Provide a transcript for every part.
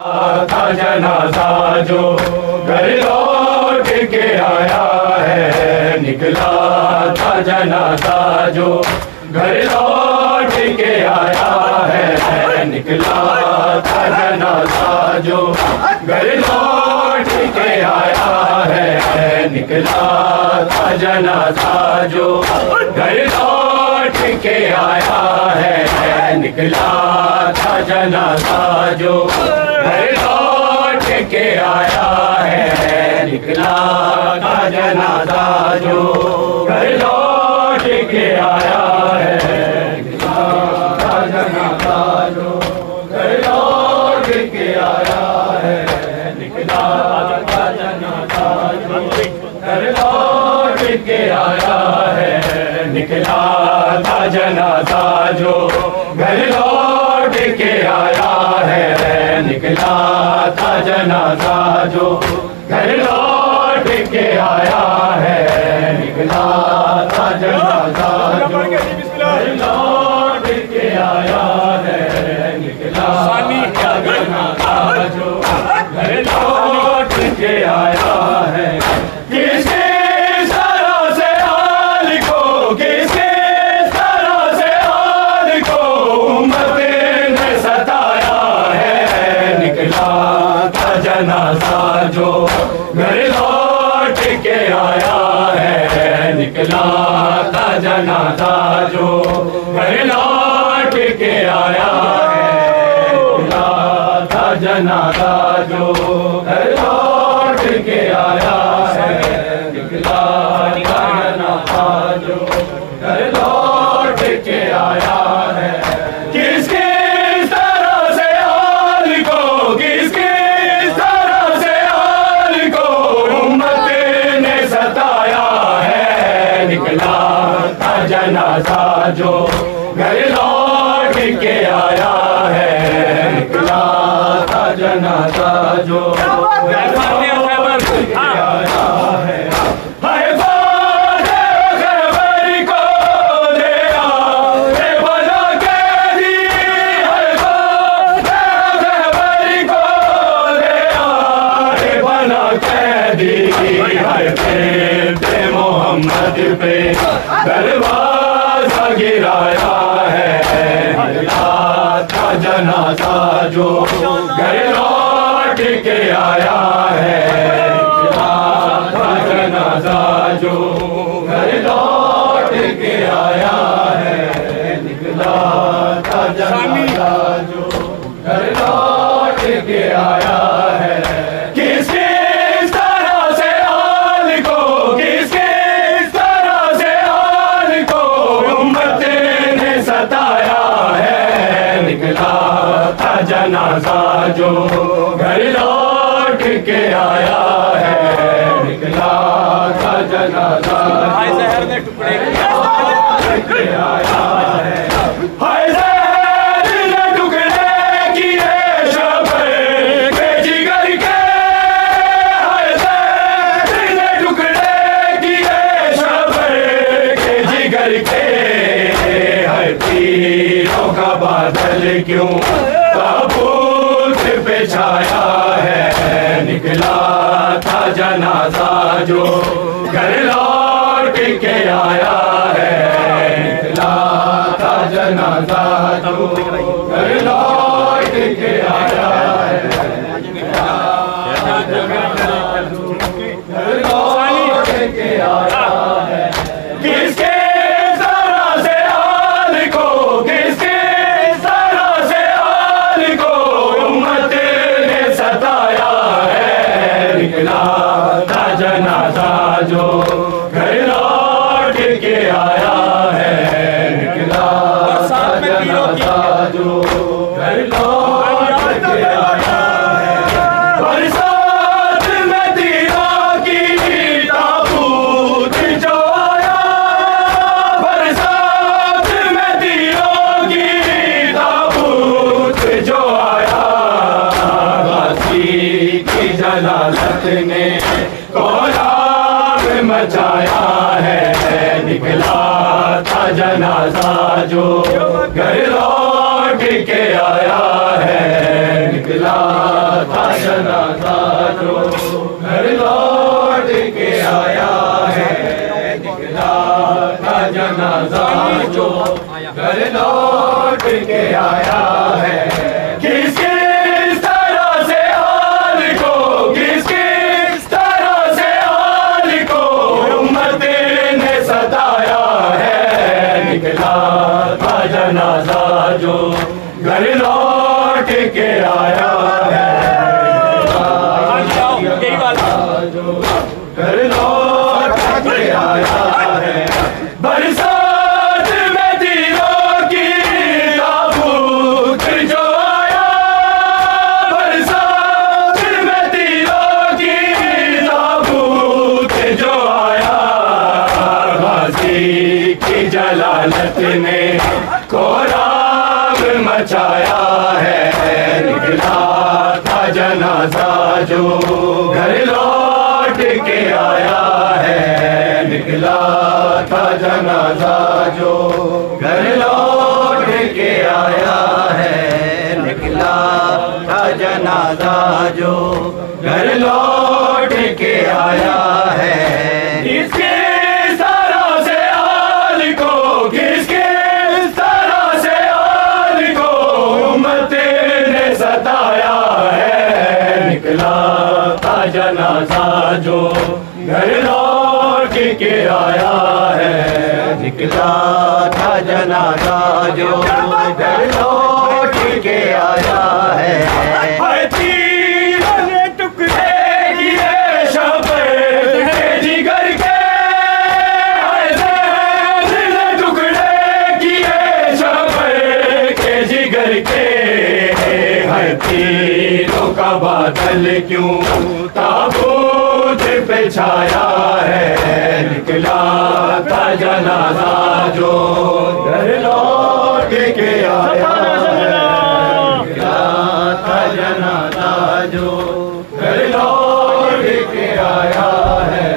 था जनाजा जो घर लौट के आया है, निकला था जनाजा जो घर लौट के आया है, निकला था जनाजा जो घर लौट के आया है, निकला था जनाजा जो घर लौट के आया है, निकला था जनाजा जो घर लौट के आया है, निकला था जनाजा जो घर लौट के आया है, निकला था जनाजा जो घर लौट के आया है, निकला था जनाजा जो घर लौट के आया है, निकला था जनाजा जो घर लौट के आया है, निकला था जनाजा जो घर लौट के आया है, निकला था जनाजा जो घर लौट के आया है, निकला था जनाजा जो घर लौट के आया है। किसके सरों से हाल को, किसके सरों से हाल को उम्मत ने सताया है, निकला था जनाजा जो घर लौट के आया है, निकला था जनाजा जो घर लौट के आया है, निकला था जनाजा जो घर लौट के आया है, निकला था जनाजा जो घर लौट के आया है। किसके तरह से हाल को, किसके तरह से हाल को उम्मत ने सताया है, निकला था जनाजा जो घर लौट के आया है, निकला था जनाजा जो घर लौट के आया है। हाय बादे खबर को दे आए बना कैदी, हाय बादे खबर को दे आए बना कैदी, हाय पे मोहम्मद पे दरवाजा गिराया है, निकला था जनाजा जो घर लौट के आया है, निकला था जनाजा जो घर लौट के आया है, निकला था जनाजा जो घर लौट के आया है। किसके तरह से हाल को, किसके तरह से हाल को उम्मत ने सताया है, निकला था जनाजा जो घर लौट के आया है, निकला था जनाजा जो लौट के आया है। हाय ज़हर ने टुकड़े किए शबर के जिगर के, हाय ज़हर ने टुकड़े किए शबर के जिगर के, हाय तीरों का बादल क्यों ताबूत पे छाया है, निकला था जनाजा जो घर लौट के आया है, निकला था जनाजा जो घर लौट के आया है, निकला था जनाजा जो घर लौट के आया है। किसके तरह से हाल को, किसके तरह से हाल को उम्मत ने सताया है, निकला था जनाजा जो घर लौट के आया है, निकला था जनाजा जो घर लौट के आया है। बरसात में तीरों की ताबूत जो आया, बरसात में तीरों की ताबूत जो आया, गाजी की जलालत ने कोलाब था जनाजा जो घर लौट के आया है, निकला था जनाजा जो घर लौट के आया है। किस किस तरह से हाल को, किस किस तरह से हाल को उम्मत ने सताया है, निकला था जनाजा जो घर लौट के आया है, जो घर लौट के आया है। बरसात में तीरों की ताबूत जो आया, बरसात में तीरों की ताबूत जो आया, गाजी की जलालत ने कोराब मचाया है, निकला था जनाजा जो घर लौट के आया है, निकला था जनाजा जो घर लौट के आया है, निकला था जनाजा जो घर लौट के आया है। किसके तरह से हाल को, किसके तरह से हाल को उम्मत ने सताया है, निकला था जनाजा जो घर लौट के आया है, निकला था जनाजा जो घर लौट के आया है। तीरों ने टुकड़े किए शफ़क़त के जिगर के, ज़ैद ने टुकड़े किए शफ़क़त के जिगर के, है तीरों का बादल क्यों ताबूत पे छाया है, निकला था जनाजा जो घर लौट के आया है, निकला था जनाजा जो घर लौट के आया है।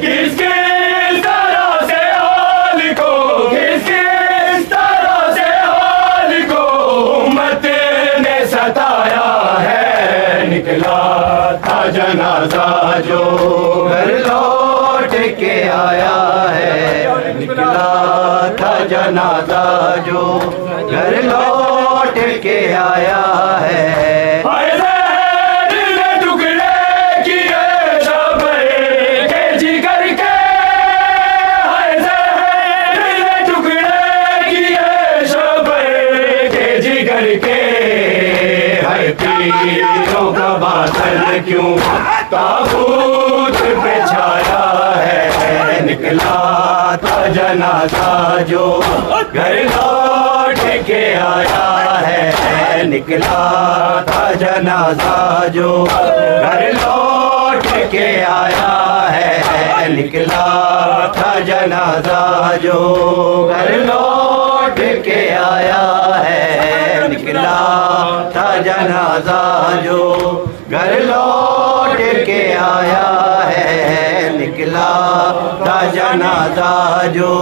किस किस तरह से हाल को, किस किस तरह से हाल को उम्मत ने सताया है, निकला था जनाजा जो घर लौट के आया है, निकला था जनाजा जो घर लौट के आया है। ज़ैद ने टुकड़े किए शफ़क़त के जिगर के, ज़ैद ने टुकड़े किए शफ़क़त के जिगर के, है तीरों का बादल क्यों ताबूत पे छाया है, निकला था जनाजा जो घर लौट के आया है, निकला था जनाजा जो घर लौट के आया है, निकला था जनाजा जो घर लौट के आया है, निकला था जनाजा जो घर लौट के आया है, निकला था जनाजा जो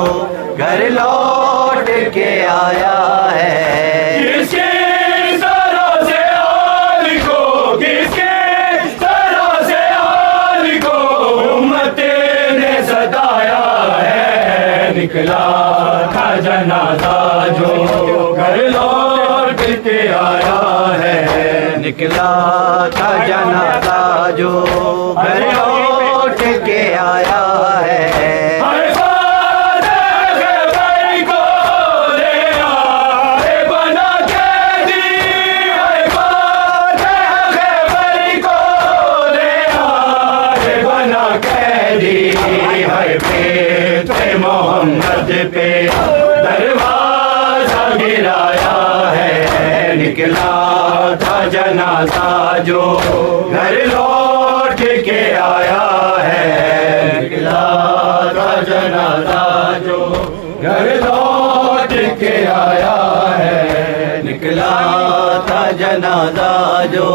घर लौट के आया है। किसके तरह से हाल को, किसके तरह से हाल को उम्मत ने सताया है, निकला था जनाजा जो घर लौट के आया है, निकला था जनाजा जो घर लौट के आया है। मोहम्मद पे दरवाजा गिराया है, निकला था जनाजा जो घर लौट के आया है, निकला था जनाजा जो घर लौट के आया है, निकला था जनाजा जो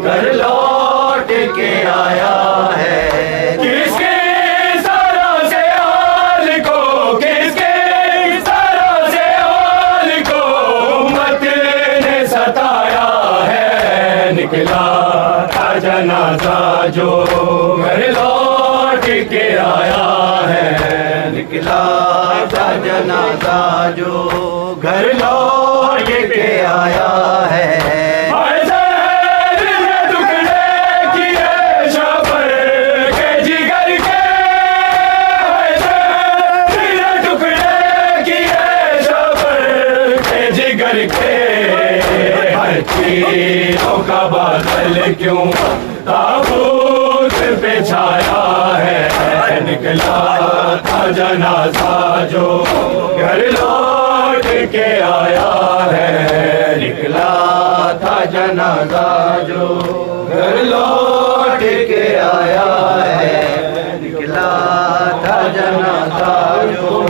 घर लौट के आया है। निकला जनाजा जो घर लौट के आया है। निकला था जनाजा जो घर लौट के आया है। तीरों का बादल क्यों ताबूत पे छाया है। निकला था जनाजा जो घर लौट के आया है। निकला था जनाजा जो घर लौट के आया है। निकला था जनाजा जो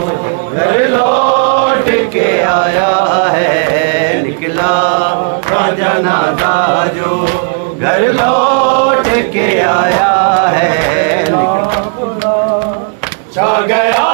घर लौट के आया है। निकला जनाजा जो घर लौट के आया है। छा गया